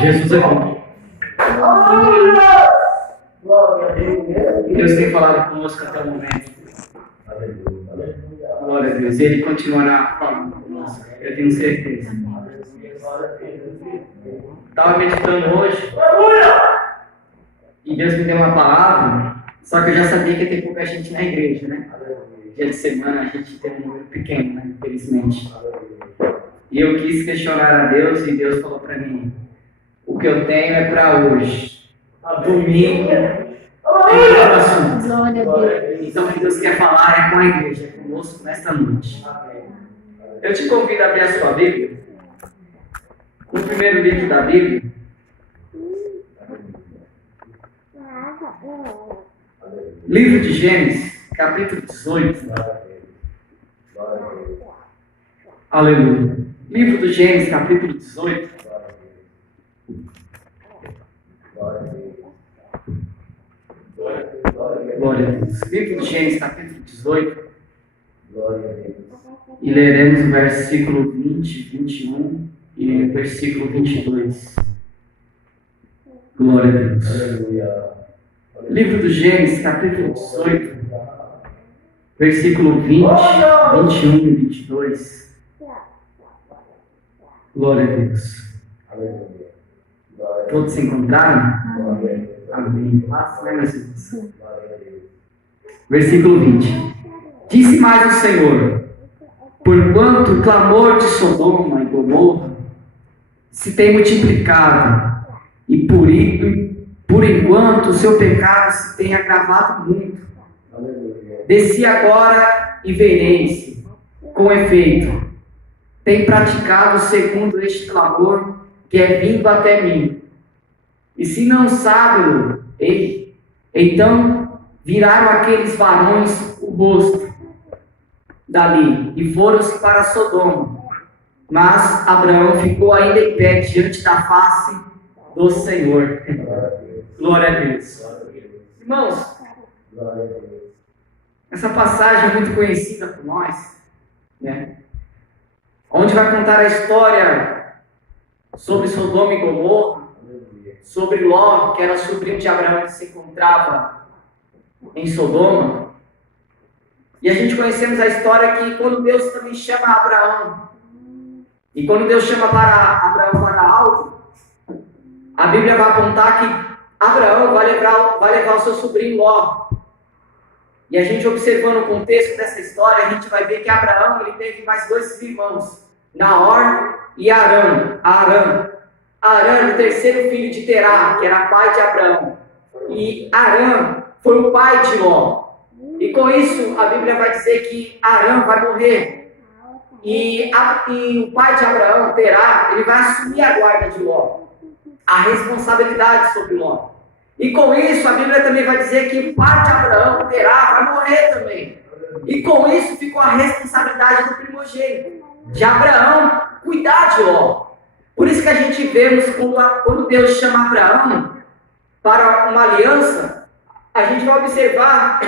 Jesus é bom. Deus tem falado conosco até o momento. Glória a Deus. E Ele continuará falando conosco. Eu tenho certeza. Estava meditando hoje. E Deus me deu uma palavra. Só que eu já sabia que ia ter pouca gente na igreja, né? Dia de semana a gente tem um número pequeno, né? Infelizmente. E eu quis questionar a Deus e Deus falou para mim: o que eu tenho é para hoje. Domingo. Glória a Deus. Então o que Deus quer falar é com a igreja, é conosco nesta noite. Eu te convido a abrir a sua Bíblia. No primeiro livro da Bíblia. Livro de Gênesis, capítulo 18. Aleluia. Livro de Gênesis, capítulo 18. Glória a Deus. Livro de Gênesis, capítulo 18. E leremos o versículo 20, 21 e o versículo 22. Glória a Deus. Livro do Gênesis, capítulo 18, versículo 20, 21 e 22. Glória a Deus. Todos se encontraram? Amém. Versículo 20. Disse mais o Senhor: porquanto o clamor de Sodoma e Gomorra se tem multiplicado, e por enquanto o seu pecado se tem agravado muito. Desci agora e vereis, com efeito, tem praticado segundo este clamor que é vindo até mim. E se não sabe-lo ele, então viraram aqueles varões o rosto dali e foram-se para Sodoma. Mas Abraão ficou ainda em pé diante da face do Senhor. Glória a Deus. Irmãos, essa passagem é muito conhecida por nós, né? Onde vai contar a história sobre Sodoma e Gomorra, sobre Ló, que era sobrinho de Abraão, que se encontrava em Sodoma. E a gente conhecemos a história que quando Deus também chama Abraão, e quando Deus chama Abraão para algo, a Bíblia vai apontar que Abraão vai levar o seu sobrinho Ló. E a gente observando o contexto dessa história, a gente vai ver que Abraão ele teve mais dois irmãos, Naor e Arã. Arã era o terceiro filho de Terá, que era pai de Abraão. E Arã foi o pai de Ló. E com isso a Bíblia vai dizer que Arã vai morrer. E o pai de Abraão, Terá, ele vai assumir a guarda de Ló, a responsabilidade sobre Ló. E com isso a Bíblia também vai dizer que o pai de Abraão, Terá, vai morrer também. E com isso ficou a responsabilidade do primogênito, de Abraão, cuidar de Ló. Por isso que a gente vemos quando Deus chama Abraão para uma aliança, a gente vai observar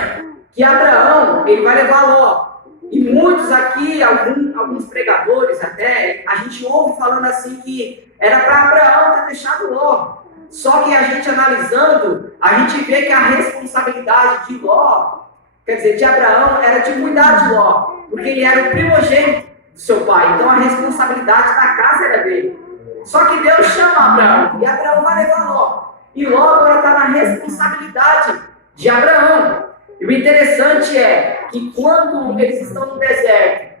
que Abraão, ele vai levar Ló. E muitos aqui, alguns pregadores até, a gente ouve falando assim que era para Abraão ter deixado Ló. Só que a gente analisando, a gente vê que a responsabilidade de Ló, quer dizer, de Abraão, era de cuidar de Ló, porque ele era o primogênito do seu pai, então a responsabilidade da casa era dele. Só que Deus chama Abraão, e Abraão vai levar Ló. E Ló agora está na responsabilidade de Abraão. E o interessante é que quando eles estão no deserto,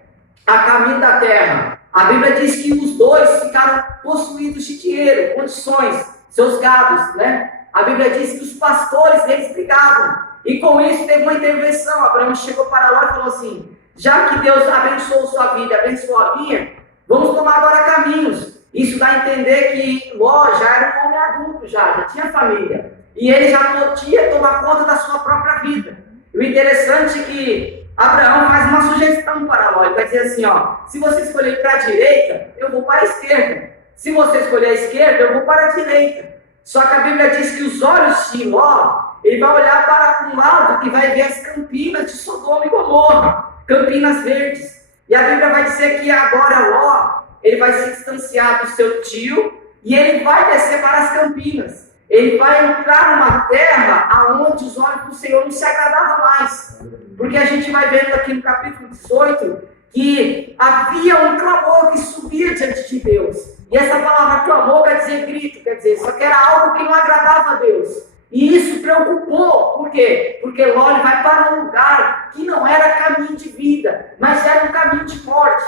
a caminho da terra, a Bíblia diz que os dois ficaram possuídos de dinheiro, condições, seus gados, né? A Bíblia diz que os pastores deles brigavam. E com isso teve uma intervenção. Abraão chegou para Ló e falou assim: já que Deus abençoou sua vida, abençoou a minha, vamos tomar agora caminhos. Isso dá a entender que Ló já era um homem adulto, já tinha família. E ele já podia tomar conta da sua própria vida. E o interessante é que Abraão faz uma sugestão para Ló. Ele vai dizer assim, ó: se você escolher para a direita, eu vou para a esquerda. Se você escolher a esquerda, eu vou para a direita. Só que a Bíblia diz que os olhos de Ló, ele vai olhar para um lado e vai ver as campinas de Sodoma e Gomorra, campinas verdes. E a Bíblia vai dizer que agora Ló, ele vai se distanciar do seu tio e ele vai descer para as campinas. Ele vai entrar numa terra onde os olhos do Senhor não se agradavam mais. Porque a gente vai vendo aqui no capítulo 18 que havia um clamor que subia diante de Deus. E essa palavra clamor quer dizer grito, quer dizer, só que era algo que não agradava a Deus. E isso preocupou, por quê? Porque Ló vai para um lugar que não era caminho de vida, mas era um caminho de morte.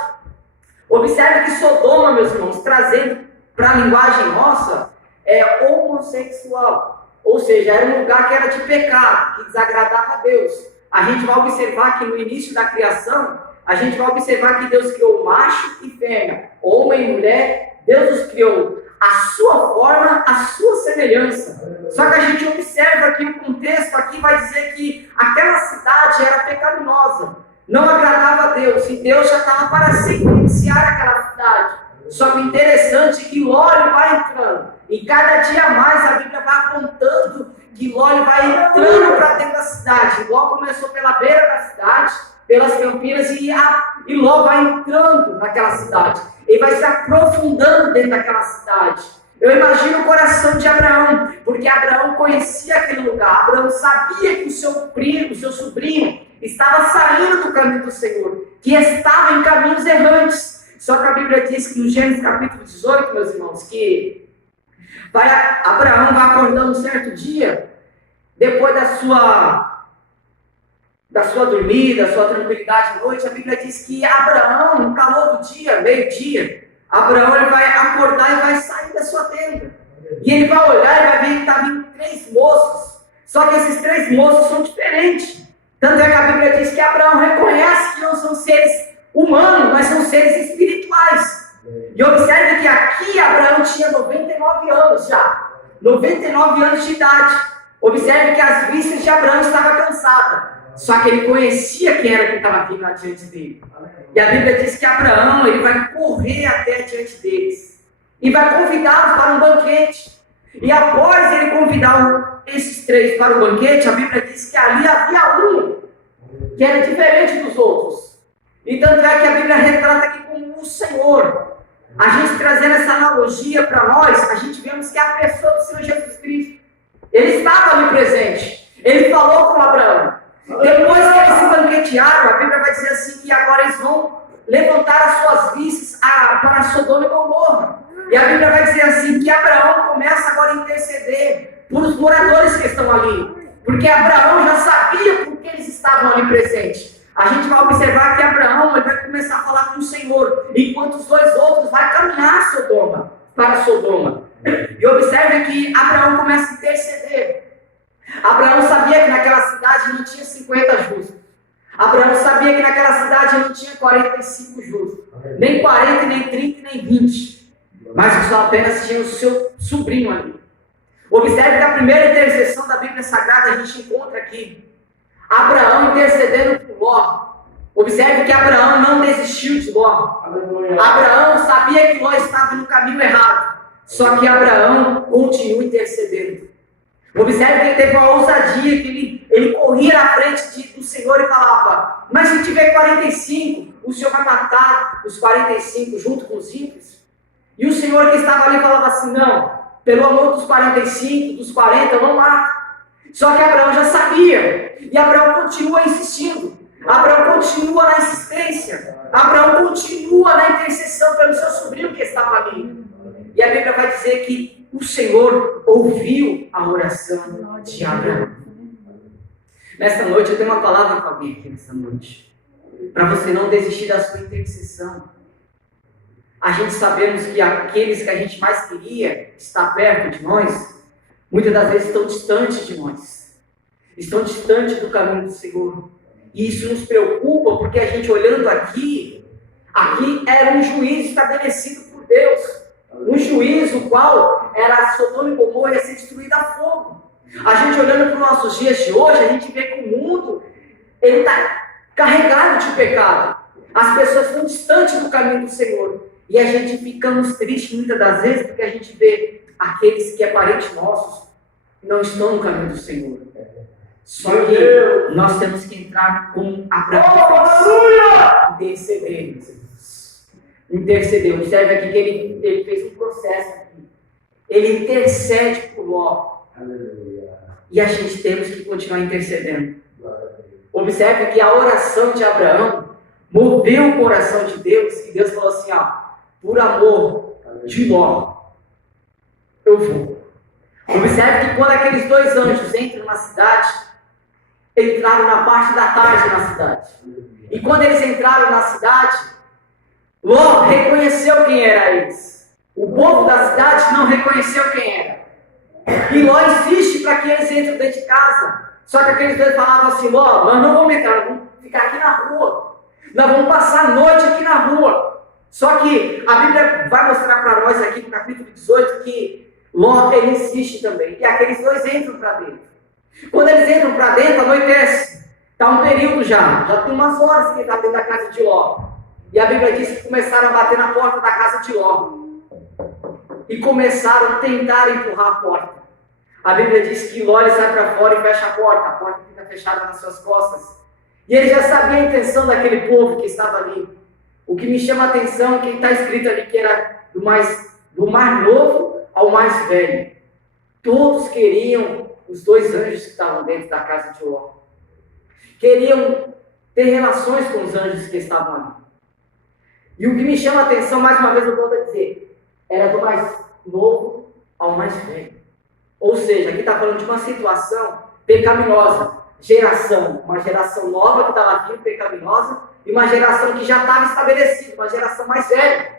Observe que Sodoma, meus irmãos, trazendo para a linguagem nossa, é homossexual. Ou seja, era um lugar que era de pecado, que desagradava a Deus. A gente vai observar que no início da criação, a gente vai observar que Deus criou macho e fêmea, homem e mulher. Deus os criou a sua forma, a sua semelhança. Só que a gente observa que o contexto aqui vai dizer que aquela cidade era pecaminosa, não agradava a Deus, e Deus já estava para sentenciar aquela cidade. Só que o interessante é que Ló vai entrando, e cada dia mais a Bíblia vai apontando que Ló vai entrando para dentro da cidade. Ló começou pela beira da cidade, pelas campinas, e Ló vai entrando naquela cidade. Ele vai se aprofundando dentro daquela cidade. Eu imagino o coração de Abraão, porque Abraão conhecia aquele lugar. Abraão sabia que o seu primo, o seu sobrinho, estava saindo do caminho do Senhor, que estava em caminhos errantes. Só que a Bíblia diz que no Gênesis capítulo 18, meus irmãos, que Abraão vai acordando um certo dia, depois da sua dormida, da sua tranquilidade de noite. A Bíblia diz que Abraão, no calor do dia, meio-dia, Abraão ele vai acordar e vai sair da sua tenda. E ele vai olhar e vai ver que está vindo 3 moços. Só que esses 3 moços são diferentes. Tanto é que a Bíblia diz que Abraão reconhece que não são seres humanos, mas são seres espirituais. E observe que aqui Abraão tinha 99 anos já. 99 anos de idade. Observe que as vistas de Abraão estavam cansadas. Só que ele conhecia quem era que estava vindo adiante dele. E a Bíblia diz que Abraão ele vai correr até diante deles. E vai convidá-los para um banquete. E após ele convidar esses 3 para o banquete, a Bíblia diz que ali havia um que era diferente dos outros. E tanto é que a Bíblia retrata aqui como o Senhor. A gente trazendo essa analogia para nós, a gente vemos que a pessoa do Senhor Jesus Cristo, ele estava ali presente. Ele falou com Abraão. Depois que eles se banquetearam, a Bíblia vai dizer assim que agora eles vão levantar as suas vistas para Sodoma e Gomorra. E a Bíblia vai dizer assim que Abraão começa agora a interceder por os moradores que estão ali. Porque Abraão já sabia por que eles estavam ali presentes. A gente vai observar que Abraão ele vai começar a falar com o Senhor, enquanto os 2 outros vão caminhar para Sodoma. E observe que Abraão começa a interceder. Abraão sabia que naquela cidade não tinha 50 justos. Abraão sabia que naquela cidade não tinha 45 justos. Nem 40, nem 30, nem 20. Mas só apenas tinha o seu sobrinho ali. Observe que a primeira intercessão da Bíblia Sagrada a gente encontra aqui. Abraão intercedendo por Ló. Observe que Abraão não desistiu de Ló. Abraão sabia que Ló estava no caminho errado. Só que Abraão continua intercedendo. Observe que ele teve uma ousadia, que ele corria na frente do Senhor e falava: mas se tiver 45, o Senhor vai matar os 45 junto com os ímpios? E o Senhor que estava ali falava assim: não, pelo amor dos 45, dos 40, eu não mato. Só que Abraão já sabia, e Abraão continua insistindo, Abraão continua na insistência, Abraão continua na intercessão pelo seu sobrinho que estava ali. E a Bíblia vai dizer que o Senhor ouviu a oração de Abraão. Nesta noite eu tenho uma palavra para alguém aqui nesta noite, para você não desistir da sua intercessão. A gente sabemos que aqueles que a gente mais queria estar perto de nós, muitas das vezes estão distantes de nós, estão distantes do caminho do Senhor. E isso nos preocupa, porque a gente olhando aqui era um juízo estabelecido por Deus. Um juízo o qual era Sodoma e Gomorra ia ser destruída a fogo. A gente olhando para os nossos dias de hoje, a gente vê que o mundo está carregado de pecado. As pessoas estão distantes do caminho do Senhor. E a gente ficamos tristes muitas das vezes porque a gente vê aqueles que é parente nossos não estão no caminho do Senhor. Só que nós temos que entrar com a prática e interceder, meus irmãos. interceder. Observe aqui que ele fez um processo aqui. Ele intercede por Ló. E a gente temos que continuar intercedendo. Observe que a oração de Abraão moveu o coração de Deus. E Deus falou assim, por amor de Ló, eu vou. Observe que quando aqueles dois anjos entram na cidade, entraram na parte da tarde na cidade. E quando eles entraram na cidade, Ló reconheceu quem era eles. O povo da cidade não reconheceu quem era. E Ló insiste para que eles entrem dentro de casa. Só que aqueles dois falavam assim, Ló, nós não vamos entrar, nós vamos ficar aqui na rua. Nós vamos passar a noite aqui na rua. Só que a Bíblia vai mostrar para nós aqui no capítulo 18 que Ló, ele insiste também. E aqueles dois entram para dentro. Quando eles entram para dentro, anoitece. Está um período já tem umas horas que ele está dentro da casa de Ló. E a Bíblia diz que começaram a bater na porta da casa de Ló. E começaram a tentar empurrar a porta. A Bíblia diz que Ló sai para fora e fecha a porta fica fechada nas suas costas. E ele já sabia a intenção daquele povo que estava ali. O que me chama a atenção é que está escrito ali que era do mais novo ao mais velho. Todos queriam, os dois anjos que estavam dentro da casa de Ló, queriam ter relações com os anjos que estavam ali. E o que me chama a atenção, mais uma vez eu vou dizer, era do mais novo ao mais velho. Ou seja, aqui está falando de uma situação pecaminosa. Uma geração nova que estava vindo, pecaminosa, e uma geração que já estava estabelecida, uma geração mais velha,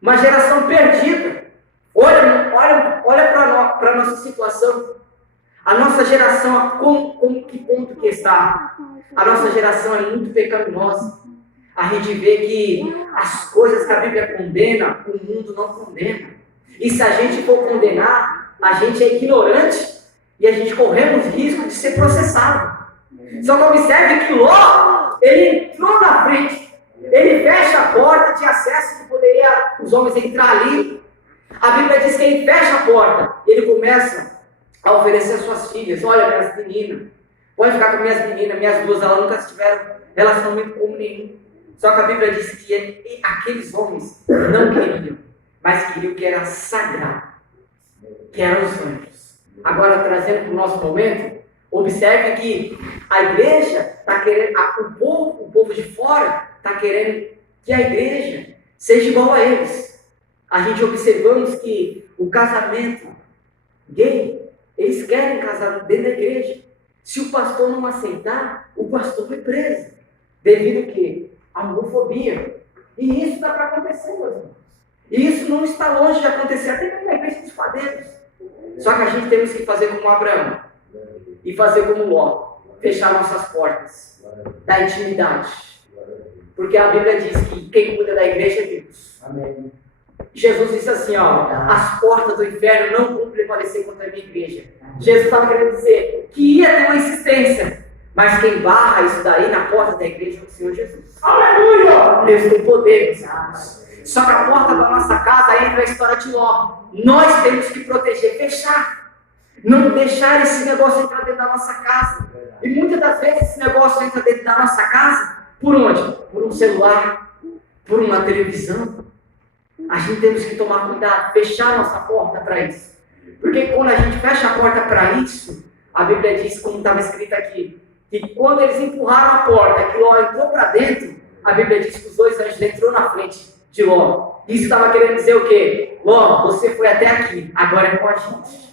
uma geração perdida. Olha para a nossa situação. A nossa geração, que ponto que está? A nossa geração é muito pecaminosa. A gente vê que as coisas que a Bíblia condena, o mundo não condena. E se a gente for condenar, a gente é ignorante e a gente corremos risco de ser processado. Só que observe que Ló, ele entrou na frente, ele fecha a porta de acesso que poderia os homens entrar ali. A Bíblia diz que ele fecha a porta, ele começa a oferecer suas filhas. Olha, minhas meninas, pode ficar com minhas meninas, minhas duas, elas nunca tiveram relacionamento comum nenhum. Só que a Bíblia diz que aqueles homens não queriam, mas queriam que era sagrado, que eram os anjos. Agora, trazendo para o nosso momento, observe que a igreja está querendo, o povo de fora está querendo que a igreja seja igual a eles. A gente observamos que o casamento gay, eles querem casar dentro da igreja. Se o pastor não aceitar, o pastor foi preso. Devido a quê? A homofobia. E isso está para acontecer, meus irmãos. E isso não está longe de acontecer, até na igreja dos padeiros. Só que a gente temos que fazer como Abraão. E fazer como Ló. Fechar nossas portas da intimidade. Porque a Bíblia diz que quem cuida da igreja é Deus. Amém. Jesus disse assim, as portas do inferno não vão prevalecer contra a minha igreja. Jesus estava querendo dizer que ia ter uma insistência, mas quem barra isso daí na porta da igreja é o Senhor Jesus. Aleluia! Deus tem poder, meus irmãos. Só que a porta da nossa casa entra a história de Ló. Nós temos que proteger, fechar. Não deixar esse negócio entrar dentro da nossa casa. E muitas das vezes esse negócio entra dentro da nossa casa, por onde? Por um celular, por uma televisão. A gente temos que tomar cuidado, fechar nossa porta para isso. Porque quando a gente fecha a porta para isso, a Bíblia diz, como estava escrito aqui, que quando eles empurraram a porta, que Ló entrou para dentro, a Bíblia diz que os dois anjos entrou na frente de Ló. Isso estava querendo dizer o quê? Ló, você foi até aqui, agora é com a gente.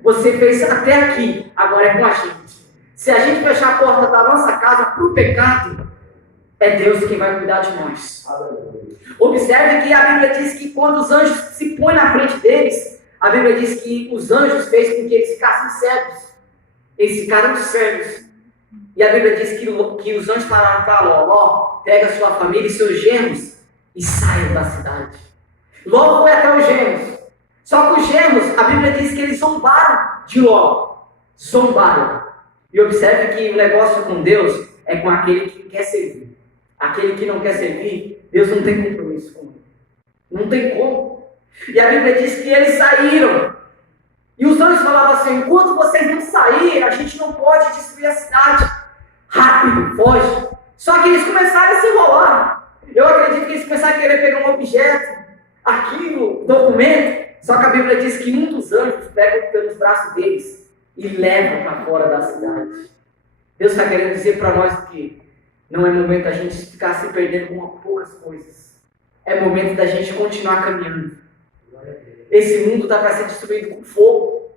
Você fez até aqui, agora é com a gente. Se a gente fechar a porta da nossa casa para o pecado, é Deus quem vai cuidar de nós. Observe que a Bíblia diz que quando os anjos se põem na frente deles, a Bíblia diz que os anjos fez com que eles ficassem cegos. Eles ficaram cegos. E a Bíblia diz que os anjos falaram para Ló, pega sua família e seus genros e saiam da cidade. Ló foi até os genros. Só que os genros, a Bíblia diz que eles zombaram de Ló. Zombaram. E observe que o negócio com Deus é com aquele que quer servir. Aquele que não quer servir, Deus não tem compromisso com ele. Não tem como. E a Bíblia diz que eles saíram. E os anjos falavam assim, enquanto vocês não saírem, a gente não pode destruir a cidade. Rápido, foge. Só que eles começaram a se enrolar. Eu acredito que eles começaram a querer pegar um objeto, aquilo, documento, só que a Bíblia diz que um dos anjos pega pelos braços deles e leva para fora da cidade. Deus está querendo dizer para nós que não é momento da gente ficar se perdendo com poucas coisas. É momento da gente continuar caminhando. Esse mundo está para ser destruído com fogo.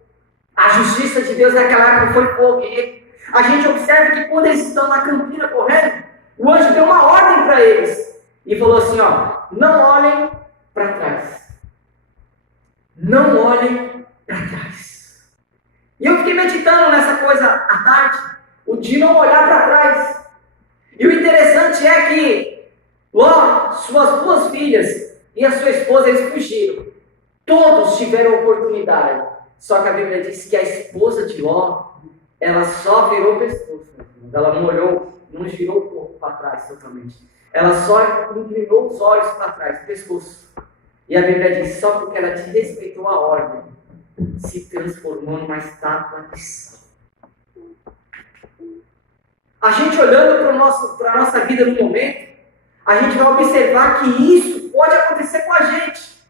A justiça de Deus naquela época foi fogo. E a gente observa que quando eles estão na campina correndo, o anjo deu uma ordem para eles. E falou assim, ó, não olhem para trás. Não olhem para trás. E eu fiquei meditando nessa coisa à tarde, o de não olhar para trás. E o interessante é que Ló, suas duas filhas e a sua esposa, eles fugiram. Todos tiveram oportunidade. Só que a Bíblia diz que a esposa de Ló, ela só virou o pescoço. Ela não olhou, não girou o corpo para trás totalmente. Ela só inclinou os olhos para trás, o pescoço. E a Bíblia diz, só porque ela desrespeitou a ordem, se transformou numa estátua de sal. A gente olhando para a nossa vida no momento, a gente vai observar que isso pode acontecer com a gente.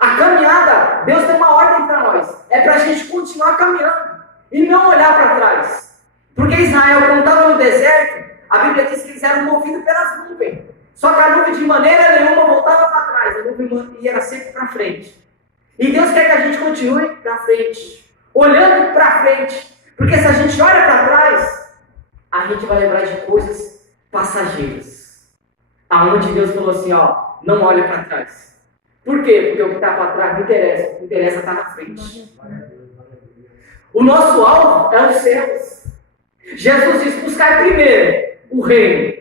A caminhada, Deus tem uma ordem para nós. É para a gente continuar caminhando e não olhar para trás. Porque Israel, quando estava no deserto, a Bíblia diz que eles eram movidos pelas nuvens. Só que a nuvem de maneira nenhuma voltava para trás. A nuvem ia sempre para frente. E Deus quer que a gente continue para frente. Olhando para frente. Porque se a gente olha para trás, a gente vai lembrar de coisas passageiras. Aonde Deus falou assim, ó, não olha para trás. Por quê? Porque o que está para trás não interessa. O que interessa está na frente. O nosso alvo é os céus. Jesus diz, buscar primeiro o reino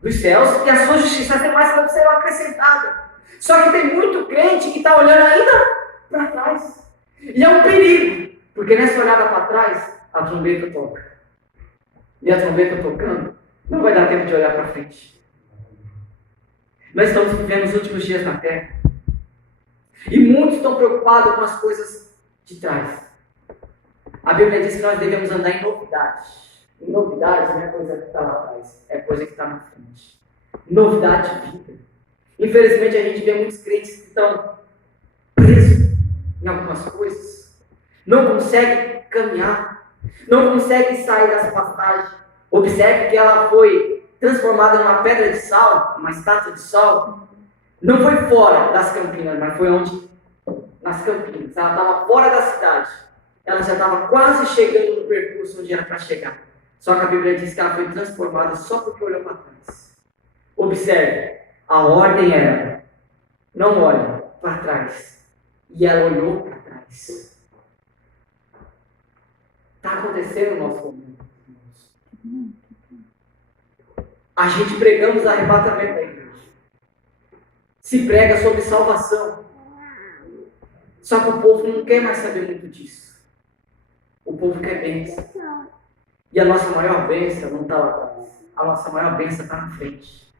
dos céus e a sua justiça demais serão acrescentadas. Só que tem muito crente que está olhando ainda para trás. E é um perigo. Porque nessa olhada para trás, a trombeta toca. E a trombeta tocando, não vai dar tempo de olhar para frente. Nós estamos vivendo os últimos dias na Terra. E muitos estão preocupados com as coisas de trás. A Bíblia diz que nós devemos andar em novidades. E novidade não é coisa que está lá atrás, é coisa que está na frente. Novidade de vida. Infelizmente a gente vê muitos crentes que estão presos em algumas coisas. Não conseguem caminhar. Não conseguem sair das pastagens. Observe que ela foi transformada numa pedra de sal, uma estátua de sal. Não foi fora das campinas, mas foi onde? Nas campinas. Ela estava fora da cidade. Ela já estava quase chegando no percurso onde era para chegar. Só que a Bíblia diz que ela foi transformada só porque olhou para trás. Observe, a ordem era, não olhe para trás. E ela olhou para trás. Está acontecendo no nosso momento. A gente pregamos arrebatamento da igreja. Se prega sobre salvação. Só que o povo não quer mais saber muito disso. O povo quer bênção. E a nossa maior bênção não está lá atrás. A nossa maior bênção está na frente.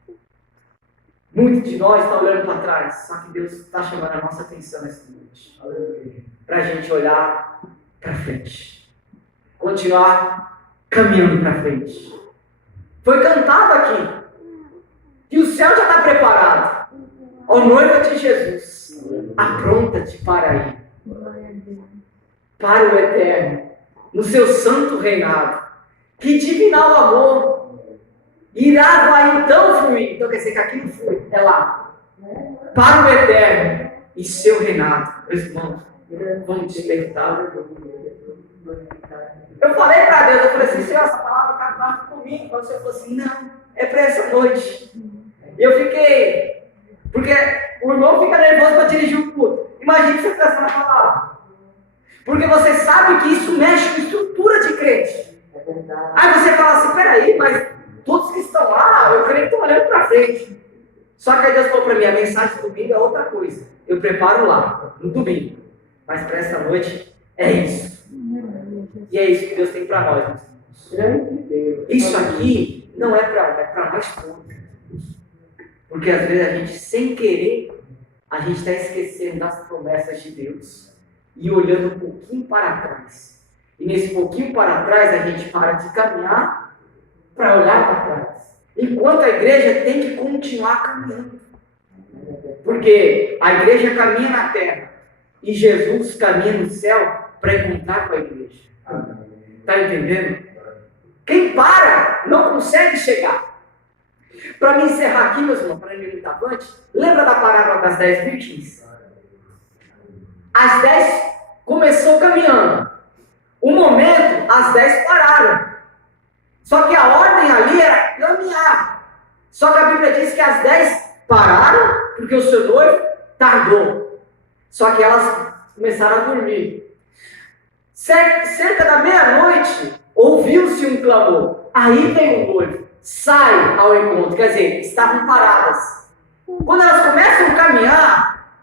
Muitos de nós estão olhando para trás. Só que Deus está chamando a nossa atenção nessa noite. Para a gente olhar para frente. Continuar caminhando para frente. Foi cantado aqui. E o céu já está preparado. Ó noiva de Jesus. Apronta-te para ir. Para o eterno. No seu santo reinado. Que divinal amor irá vai então fluir. Então quer dizer que aqui não flui, é lá. Para o eterno e seu reinado. Meus irmãos, vamos despertar. Eu falei para Deus, eu falei assim, Senhor, essa palavra acaba comigo. Quando o Senhor falou assim, não, é para essa noite. E eu fiquei, porque o irmão fica nervoso para dirigir o culto. Imagina que você fizesse uma palavra. Porque você sabe que isso mexe com estrutura de crente. Aí você fala assim, peraí, mas todos que estão lá, eu creio que estão olhando para frente. Só que aí Deus falou para mim, a mensagem do domingo é outra coisa. Eu preparo lá, no domingo. Mas para essa noite, é isso. E é isso que Deus tem para nós. Isso aqui não é para nós todos. Porque às vezes a gente, sem querer, a gente está esquecendo das promessas de Deus. E olhando um pouquinho para trás. E nesse pouquinho para trás, a gente para de caminhar para olhar para trás. Enquanto a igreja tem que continuar caminhando. Porque a igreja caminha na terra e Jesus caminha no céu para encontrar com a igreja. Está entendendo? Quem para não consegue chegar. Para me encerrar aqui, meus irmãos, para mim muito avante, lembra da parábola das 10 virgens? As 10 começou caminhando. Um momento, as 10 pararam. Só que a ordem ali era caminhar. Só que a Bíblia diz que as 10 pararam porque o seu noivo tardou. Só que elas começaram a dormir. Cerca da meia-noite, ouviu-se um clamor. Aí vem o noivo, sai ao encontro. Quer dizer, estavam paradas. Quando elas começam a caminhar,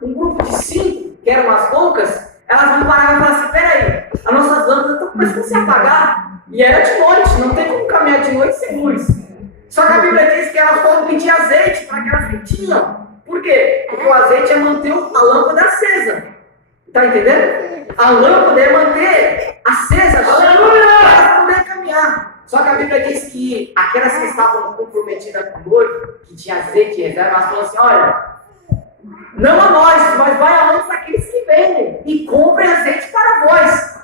um grupo de 5, que eram as loucas, elas vão parar e falar assim: peraí, as nossas lâmpadas estão começando a se apagar. E era de noite, não tem como caminhar de noite sem luz. Só que a Bíblia diz que elas foram pedir azeite para que elas não tinham. Por quê? Porque o azeite é manter a lâmpada acesa. Está entendendo? A lâmpada é manter acesa para poder caminhar. Só que a Bíblia diz que aquelas que estavam comprometidas com o noivo, que tinha azeite e reserva, elas falaram assim: olha, não a nós, mas vai aonde para aqueles que vendem e comprem azeite para vós.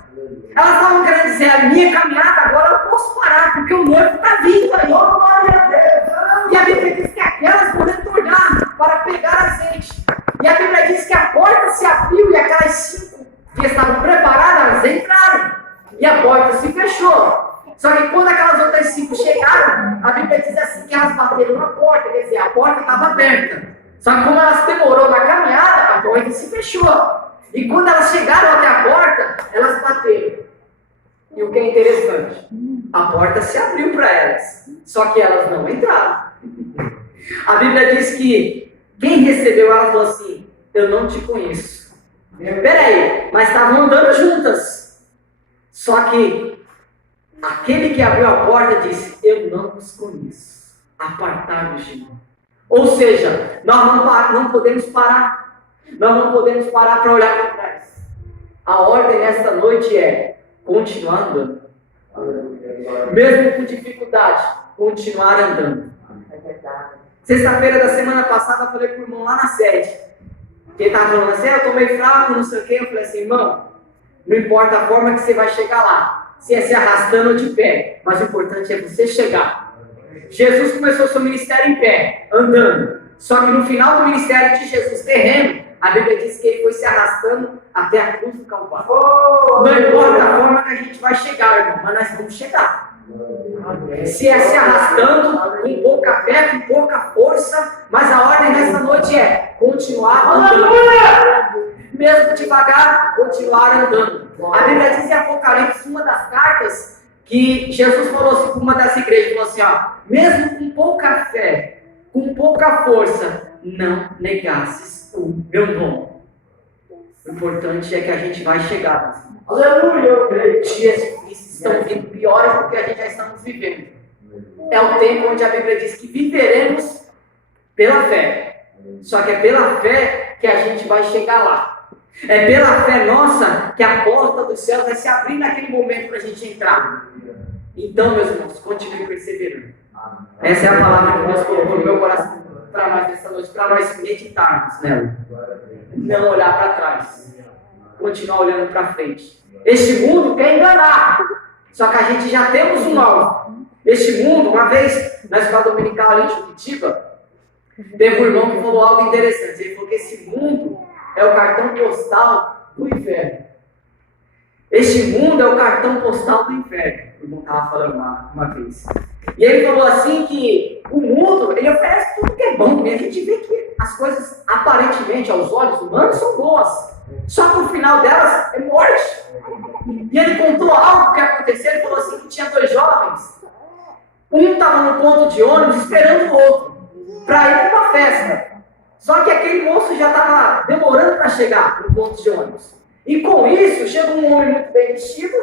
Elas estavam querendo dizer: a minha caminhada agora eu não posso parar, porque o noivo está vindo aí, ó, glória a Deus. E a Bíblia diz que aquelas vão retornar para pegar azeite. E a Bíblia diz que a porta se abriu e aquelas 5 que estavam preparadas, elas entraram. E a porta se fechou. Só que quando aquelas outras 5 chegaram, a Bíblia diz assim que elas bateram na porta, quer dizer, a porta estava aberta. Só que como elas demorou na caminhada, a porta se fechou. E quando elas chegaram até a porta, elas bateram. E o que é interessante, a porta se abriu para elas, só que elas não entraram. A Bíblia diz que quem recebeu elas falou assim: eu não te conheço. Peraí, mas estavam andando juntas. Só que aquele que abriu a porta disse: eu não os conheço. Apartai-vos de mim. Ou seja, nós não podemos parar. Nós não podemos parar para olhar para trás. A ordem nesta noite é continuar andando. Mesmo com dificuldade, continuar andando. É verdade. Sexta-feira da semana passada eu falei para o irmão lá na sede. Que ele estava falando assim: eu estou meio fraco, não sei o quê. Eu falei assim: irmão, não importa a forma que você vai chegar lá. Se é se arrastando ou de pé. Mas o importante é você chegar. Jesus começou seu ministério em pé, andando. Só que no final do ministério de Jesus terreno, a Bíblia diz que ele foi se arrastando até a cruz do Calvário. Não importa a forma que a gente vai chegar, irmão, mas nós vamos chegar. Se é se arrastando, com pouca fé, com pouca força, mas a ordem nessa noite é continuar andando. Mesmo devagar, continuar andando. A Bíblia diz em Apocalipse, uma das cartas, que Jesus falou assim para uma das igrejas, falou assim: ó, mesmo com pouca fé, com pouca força, não negasses o meu nome. O importante é que a gente vai chegar. Aleluia! Dias difíceis estão vindo piores do que a gente já estamos vivendo. É o tempo onde a Bíblia diz que viveremos pela fé. Só que é pela fé que a gente vai chegar lá. É pela fé nossa que a porta do céu vai se abrir naquele momento para a gente entrar. Então, meus irmãos, continue perseverando. Essa é a palavra que Deus colocou no meu coração para nós nessa noite, para nós meditarmos nela. Não olhar para trás. Continuar olhando para frente. Este mundo quer enganar. Só que a gente já temos um alvo. Este mundo, uma vez, na escola dominical ali em Curitiba, teve um irmão que falou algo interessante. Ele falou que esse mundo é o cartão postal do inferno. Este mundo é o cartão postal do inferno. O irmão estava falando uma vez. E ele falou assim que o mundo, ele oferece tudo que é bom. E a gente vê que as coisas, aparentemente, aos olhos humanos, são boas. Só que o final delas é morte. E ele contou algo que aconteceu. Ele falou assim que tinha 2 jovens. Um estava no ponto de ônibus esperando o outro para ir para uma festa. Só que aquele moço já estava demorando para chegar no ponto de ônibus. E com isso, chega um homem muito bem vestido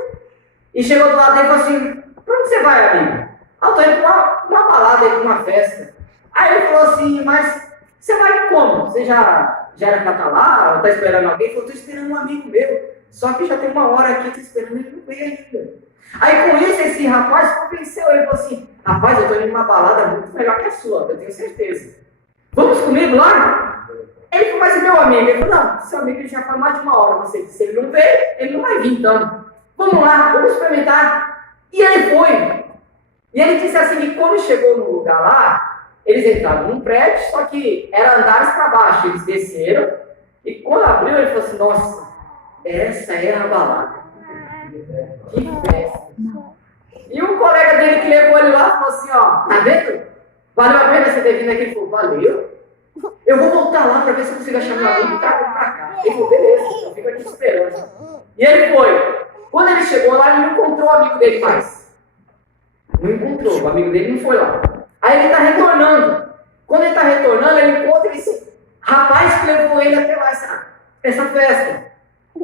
e chegou do lado dele e falou assim: para onde você vai, amigo? Ah, eu estou indo para uma balada, para uma festa. Aí ele falou assim: mas você vai como? Você já era para estar lá? Ou está esperando alguém? Ele falou: estou esperando um amigo meu. Só que já tem 1 hora aqui, estou esperando, ele não veio ainda. Aí com isso, esse rapaz convenceu ele, falou assim, rapaz, eu estou indo numa balada muito melhor que a sua, eu tenho certeza. Vamos comigo lá? Ele falou, mas meu amigo? Ele falou, não, seu amigo já foi mais de uma hora, você disse, se ele não veio, ele não vai vir então. Vamos lá, vamos experimentar. E ele foi. E ele disse assim, que quando chegou no lugar lá, eles entraram num prédio, só que era andares para baixo, eles desceram, e quando abriu, ele falou assim, nossa, essa é a balada. Que festa. E um colega dele que levou ele lá falou assim, ó, tá vendo? Valeu a pena você ter vindo aqui? Ele falou, valeu. Eu vou voltar lá para ver se eu consigo achar meu amigo e trazer ele para cá. Ele falou, beleza, eu fico aqui esperando. E ele foi. Quando ele chegou lá, ele não encontrou o amigo dele mais. Não encontrou, o amigo dele não foi lá. Aí ele está retornando. Quando ele está retornando, ele encontra esse rapaz que levou ele até lá, essa festa.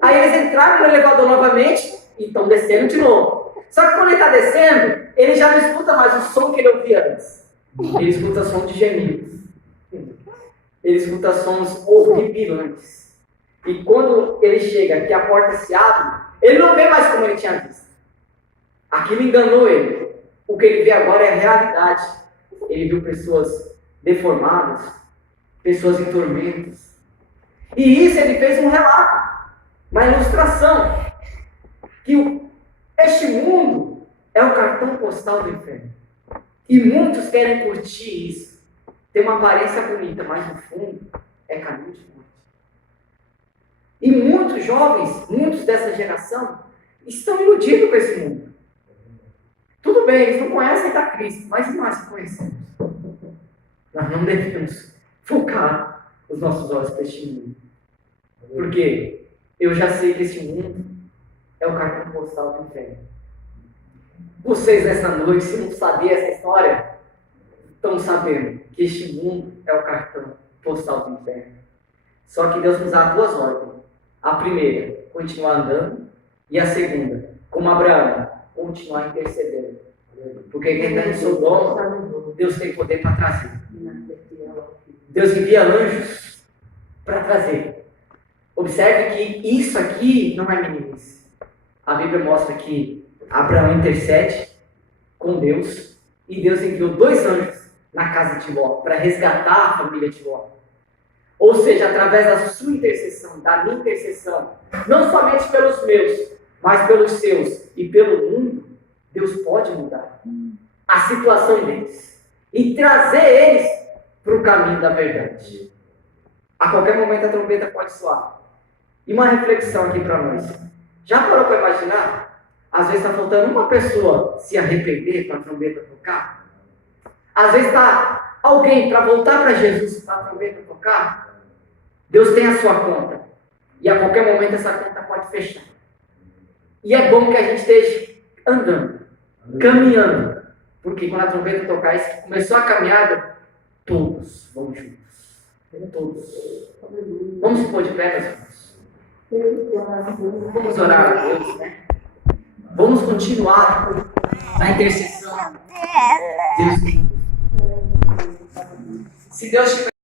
Aí eles entraram no elevador novamente e estão descendo de novo. Só que quando ele está descendo, ele já não escuta mais o som que ele ouvia antes. Ele escuta som de gemidos. Ele escuta sons horripilantes. E quando ele chega, que a porta se abre, ele não vê mais como ele tinha visto. Aquilo enganou ele. O que ele vê agora é a realidade. Ele viu pessoas deformadas, pessoas em tormentos. E isso ele fez um relato, uma ilustração, que este mundo é o cartão postal do inferno. E muitos querem curtir isso. Tem uma aparência bonita, mas no fundo é caminho de morte. E muitos jovens, muitos dessa geração, estão iludidos com esse mundo. Tudo bem, eles não conhecem a Cristo, mas nós que conhecemos. Nós não devemos focar os nossos olhos para este mundo. Porque eu já sei que este mundo é o cartão postal do inferno. Vocês nessa noite, se não sabiam essa história, estão sabendo que este mundo é o cartão postal do inferno. Só que Deus nos dá duas ordens. A primeira, continuar andando. E a segunda, como Abraão, continuar intercedendo. Porque quem está em Sodoma, Deus tem poder para trazer. Deus envia anjos para trazer. Observe que isso aqui não é meninice. A Bíblia mostra que Abraão intercede com Deus e Deus enviou 2 anjos na casa de Ló para resgatar a família de Ló. Ou seja, através da sua intercessão, da minha intercessão, não somente pelos meus, mas pelos seus e pelo mundo, Deus pode mudar a situação deles e trazer eles para o caminho da verdade. A qualquer momento a trombeta pode soar. E uma reflexão aqui para nós. Já parou para imaginar? Às vezes está faltando uma pessoa se arrepender para a trombeta tocar. Às vezes está alguém para voltar para Jesus para a trombeta tocar. Deus tem a sua conta. E a qualquer momento essa conta pode fechar. E é bom que a gente esteja andando, caminhando. Porque quando a trombeta tocar, isso começou a caminhada, todos vão juntos. Todos. Vamos se pôr de pé, meus irmãos. Vamos orar a Deus, né? Vamos continuar na intercessão. Deus, se Deus tiver